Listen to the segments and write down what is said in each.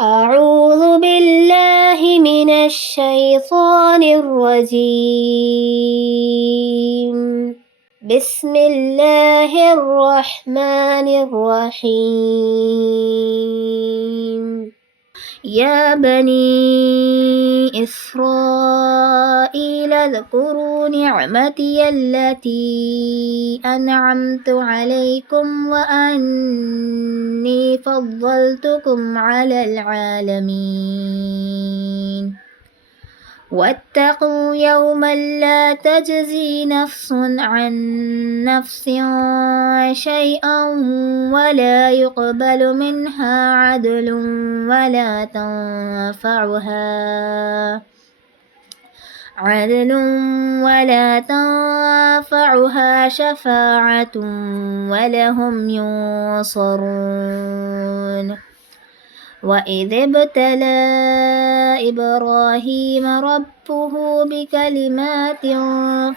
أعوذ بالله من الشيطان الرجيم. بسم الله الرحمن الرحيم. يا بني إسرائيل اذكروا نعمتي التي أنعمت عليكم وأني فضلتكم على العالمين. واتقوا يوما لا تجزي نفس عن نفس شيئا ولا يقبل منها عدل ولا تنفعها شفاعة ولا هم ينصرون. وإذ ابتلى إبراهيم ربه بكلمات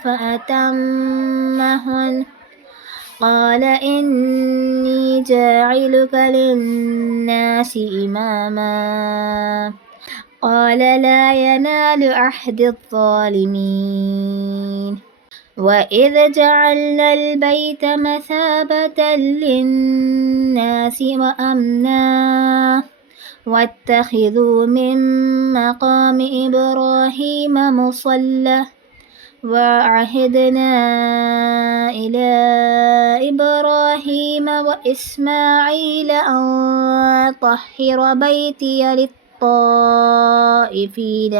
فأتمهن قال إني جاعلك للناس إماما قال لا ينال عهد الظالمين. وإذ جعلنا البيت مثابة للناس وأمنا واتخذوا من مقام إبراهيم مصلى وعهدنا إلى إبراهيم وإسماعيل أن طهر بيتي للطائفين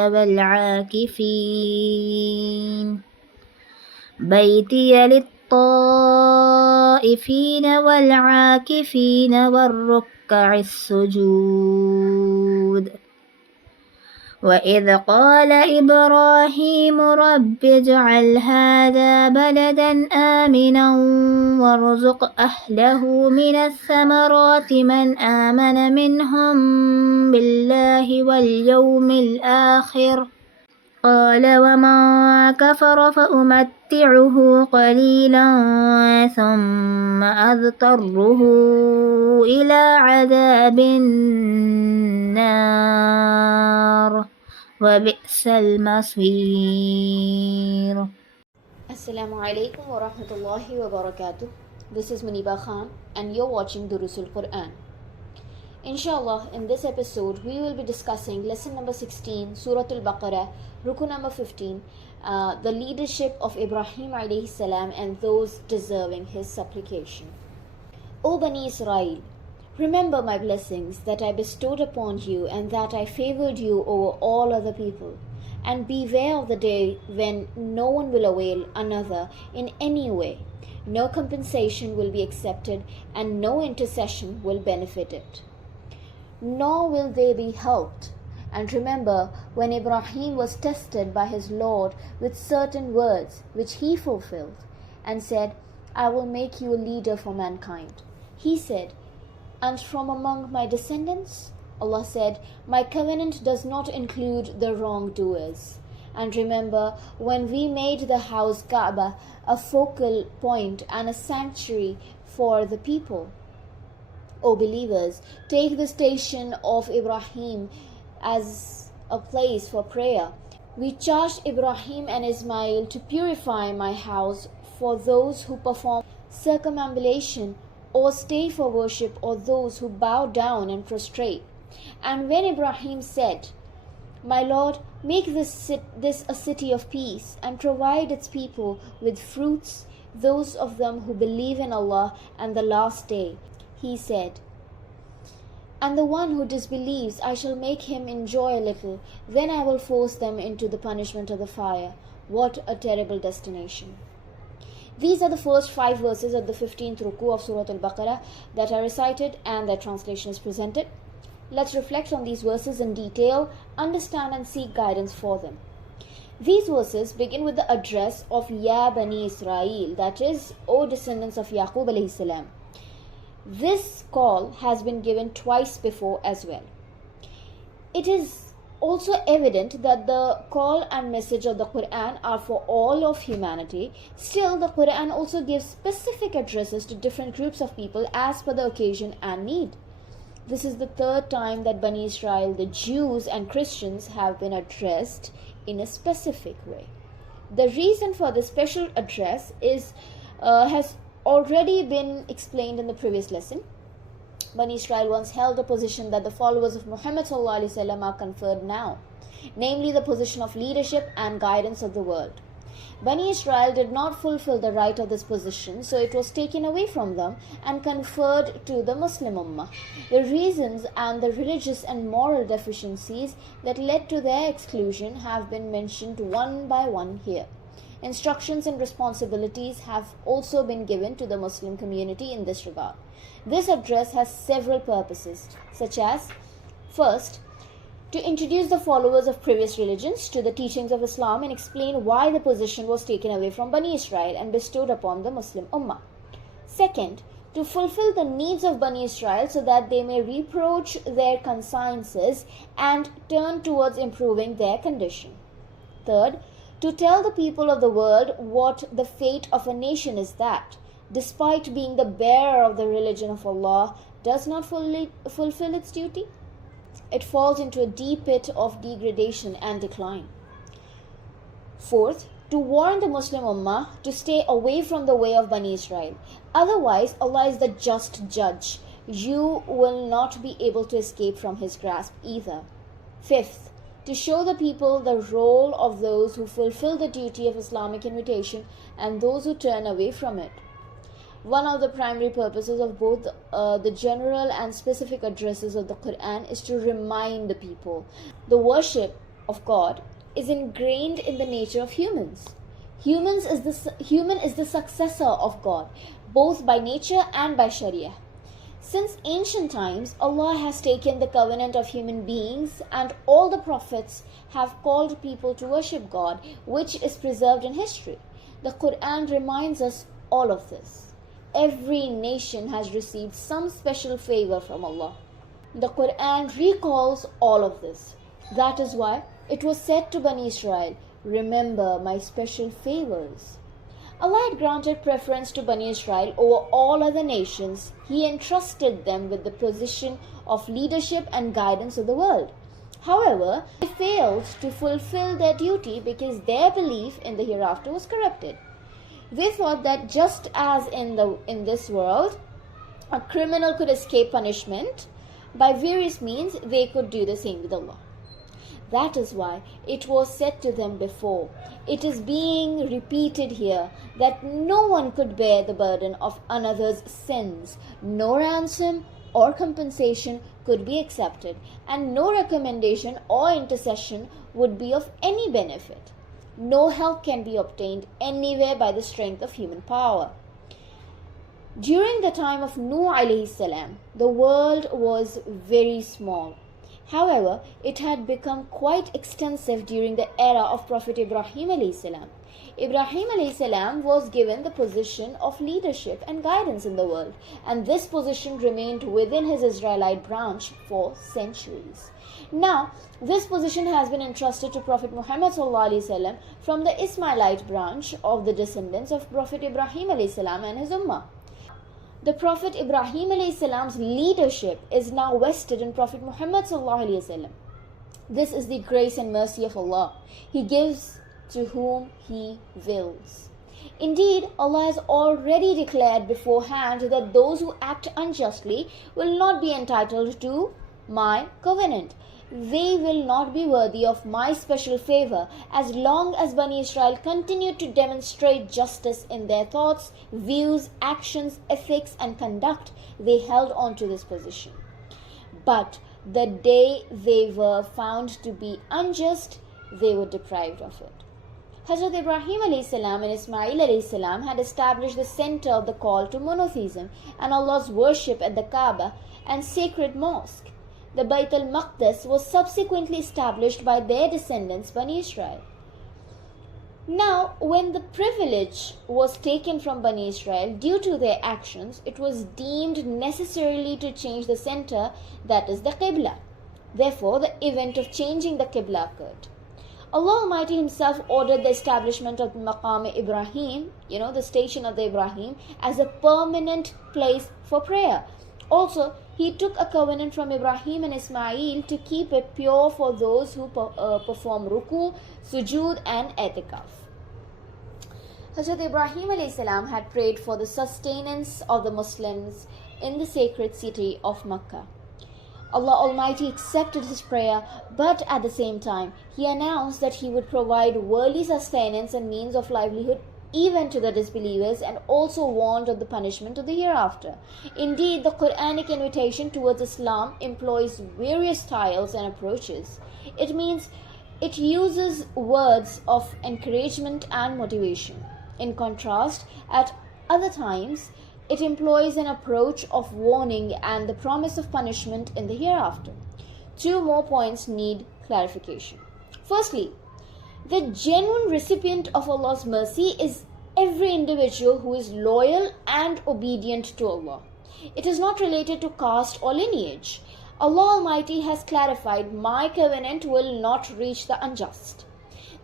والعاكفين والركع السجود. وإذ قال إبراهيم رب اجعل هذا بلدا آمنا وارزق أهله من الثمرات من آمن منهم بالله واليوم الآخر قال ومن كفر فأمتعه قليلا ثم أضطره إلى عذاب النار وبئس المصير. Assalamu alaikum wa rahmatullahi wa barakatuh. This is Munibah Khan and you're watching Duroos-Ul-Qur'an. Inshallah, in this episode, we will be discussing lesson number 16, Surah Al-Baqarah, Ruku number 15, the leadership of Ibrahim alayhi salam and those deserving his supplication. O Bani Israel, remember my blessings that I bestowed upon you and that I favored you over all other people. And beware of the day when no one will avail another in any way. No compensation will be accepted and no intercession will benefit it. Nor will they be helped. And remember when Ibrahim was tested by his Lord with certain words which he fulfilled and said, I will make you a leader for mankind. He said, and from among my descendants? Allah said, my covenant does not include the wrongdoers. And remember when we made the house Kaaba a focal point and a sanctuary for the people. O believers, take the station of Ibrahim as a place for prayer. We charged Ibrahim and Ismail to purify my house for those who perform circumambulation or stay for worship or those who bow down and prostrate. And when Ibrahim said, my Lord, make this a city of peace and provide its people with fruits, those of them who believe in Allah and the last day, he said, and the one who disbelieves, I shall make him enjoy a little, then I will force them into the punishment of the fire. What a terrible destination. These are the first 5 verses of the 15th ruku of Surah Al-Baqarah that are recited and their translation is presented. Let's reflect on these verses in detail, understand and seek guidance for them. These verses begin with the address of Ya Bani Israel, that is, O descendants of Yaqub alayhi salam. This call has been given twice before as well. It is also evident that the call and message of the Quran are for all of humanity. Still, the Quran also gives specific addresses to different groups of people as per the occasion and need. This is the third time that Bani Israel, the Jews and Christians, have been addressed in a specific way. The reason for this special address has already been explained in the previous lesson. Bani Israel once held a position that the followers of Muhammad ﷺ are conferred now, namely the position of leadership and guidance of the world. Bani Israel did not fulfill the right of this position, so it was taken away from them and conferred to the Muslim Ummah. The reasons and the religious and moral deficiencies that led to their exclusion have been mentioned one by one here. Instructions and responsibilities have also been given to the Muslim community in this regard. This address has several purposes, such as, first, to introduce the followers of previous religions to the teachings of Islam and explain why the position was taken away from Bani Israel and bestowed upon the Muslim Ummah. Second, to fulfill the needs of Bani Israel so that they may reproach their consciences and turn towards improving their condition. Third, to tell the people of the world what the fate of a nation is that, despite being the bearer of the religion of Allah, does not fully fulfill its duty. It falls into a deep pit of degradation and decline. Fourth, to warn the Muslim Ummah to stay away from the way of Bani Israel. Otherwise, Allah is the just judge. You will not be able to escape from His grasp either. Fifth, to show the people the role of those who fulfill the duty of Islamic invitation and those who turn away from it. One of the primary purposes of both the general and specific addresses of the Qur'an is to remind the people the worship of God is ingrained in the nature of humans. Human is the successor of God, both by nature and by Sharia. Since ancient times, Allah has taken the covenant of human beings, and all the prophets have called people to worship God, which is preserved in history. The Qur'an reminds us all of this. Every nation has received some special favor from Allah. The Qur'an recalls all of this. That is why it was said to Bani Israel, "Remember my special favors." Allah had granted preference to Bani Israel over all other nations. He entrusted them with the position of leadership and guidance of the world. However, they failed to fulfill their duty because their belief in the hereafter was corrupted. They thought that just as in this world, a criminal could escape punishment, by various means they could do the same with Allah. That is why it was said to them before. It is being repeated here that no one could bear the burden of another's sins. No ransom or compensation could be accepted, and no recommendation or intercession would be of any benefit. No help can be obtained anywhere by the strength of human power. During the time of Nuh alayhi salam, the world was very small. However, it had become quite extensive during the era of Prophet Ibrahim alayhi salam. Ibrahim alayhi salam was given the position of leadership and guidance in the world, and this position remained within his Israelite branch for centuries. Now, this position has been entrusted to Prophet Muhammad ﷺ from the Ismailite branch of the descendants of Prophet Ibrahim ﷺ and his Ummah. The Prophet Ibrahim ﷺ's leadership is now vested in Prophet Muhammad ﷺ. This is the grace and mercy of Allah. He gives to whom He wills. Indeed, Allah has already declared beforehand that those who act unjustly will not be entitled to my covenant. They will not be worthy of my special favor as long as Bani Israel continued to demonstrate justice in their thoughts, views, actions, ethics, and conduct. They held on to this position. But the day they were found to be unjust, they were deprived of it. Hazrat Ibrahim alayhi salam and Ismail alayhi salam had established the center of the call to monotheism and Allah's worship at the Kaaba and sacred mosque. The Bayt al-Maqdis was subsequently established by their descendants, Bani Israel. Now, when the privilege was taken from Bani Israel due to their actions, it was deemed necessarily to change the center, that is the Qibla. Therefore, the event of changing the Qibla occurred. Allah Almighty Himself ordered the establishment of Maqam Ibrahim, the station of the Ibrahim, as a permanent place for prayer. Also, he took a covenant from Ibrahim and Ismail to keep it pure for those who perform ruku, sujood and i'tikaf. Hazrat Ibrahim alayhi salam had prayed for the sustenance of the Muslims in the sacred city of Makkah. Allah Almighty accepted his prayer, but at the same time, he announced that he would provide worldly sustenance and means of livelihood even to the disbelievers, and also warned of the punishment of the hereafter. Indeed, the Quranic invitation towards Islam employs various styles and approaches. It means it uses words of encouragement and motivation. In contrast, at other times, it employs an approach of warning and the promise of punishment in the hereafter. Two more points need clarification. Firstly, the genuine recipient of Allah's mercy is every individual who is loyal and obedient to Allah. It is not related to caste or lineage. Allah Almighty has clarified, "My covenant will not reach the unjust."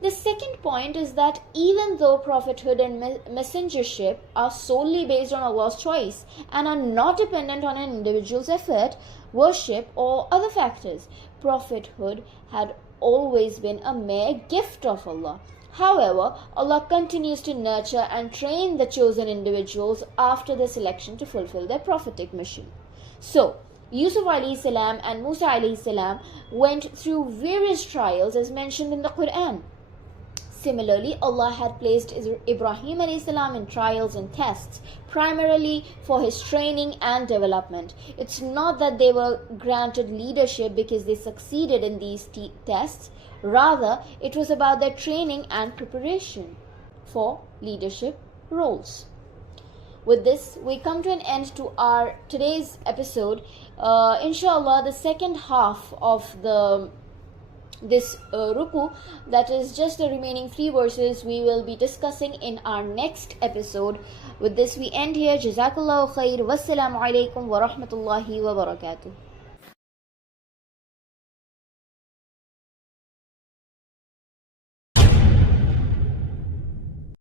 The second point is that even though prophethood and messengership are solely based on Allah's choice and are not dependent on an individual's effort, worship or other factors, prophethood had always been a mere gift of Allah. However, Allah continues to nurture and train the chosen individuals after their selection to fulfill their prophetic mission. So, Yusuf alayhi salam and Musa alayhi salam went through various trials as mentioned in the Quran. Similarly, Allah had placed Ibrahim alayhi salam in trials and tests, primarily for his training and development. It's not that they were granted leadership because they succeeded in these tests. Rather, it was about their training and preparation for leadership roles. With this, we come to an end to our today's episode. Inshallah, the second half of this ruku, that is just the remaining 3 verses, we will be discussing in our next episode. With this, we end here. Jazakallahu khair. Wassalamu alaikum wa rahmatullahi wa barakatuh.